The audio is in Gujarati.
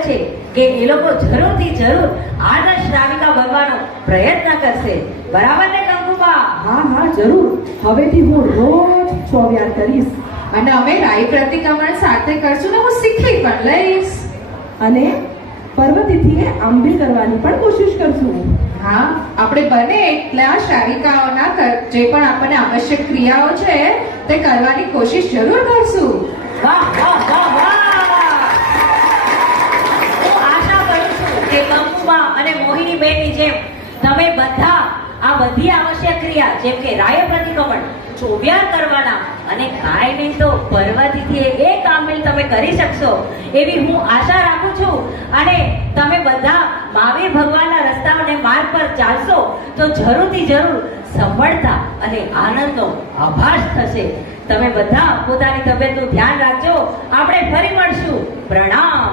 લાગે છે કે એ લોકો જરૂરથી જરૂર આદર્શ શ્રાવિકા બનવાનો પ્રયત્ન કરશે. બરાબર ને કંકુબા? હા હા જરૂર. હવેથી હું રોજ ચોવ્યાર કરીશ. અને અમે રાઈ પ્રતિક્રમણ સાથે કરશું ને હું શીખી પણ લઈશ. અને પર્વતિથિને આંબી કરવાની પણ કોશિશ કરશું. હા, આપણે બને એટલા શ્રાવિકાઓના જે પણ આપણને આવશ્યક ક્રિયાઓ છે તે કરવાની કોશિશ જરૂર કરશું. વાહ વાહ વાહ વાહ! હું આશા કરું છું કે કંકુબા અને મોહિનીબેનની જેમ તમે બધા આ બધી આવશ્યક ક્રિયા જેમ કે રાય પ્રતિક્રમણ, ચોવ્યાર કરવાના અને કાંઈ નહીં તો પર્વતિથિએ એ કામલ તમે કરી શકશો એવી હું આશા રાખું છું. અને તમે બધા મહાવીર ભગવાનના રસ્તા અને માર્ગ પર ચાલશો તો જરૂરથી જરૂર સફળતા અને આનંદનો આભાસ થશે. તમે બધા પોતાની તબિયતનું ધ્યાન રાખજો. આપણે ફરી મળશું. પ્રણામ.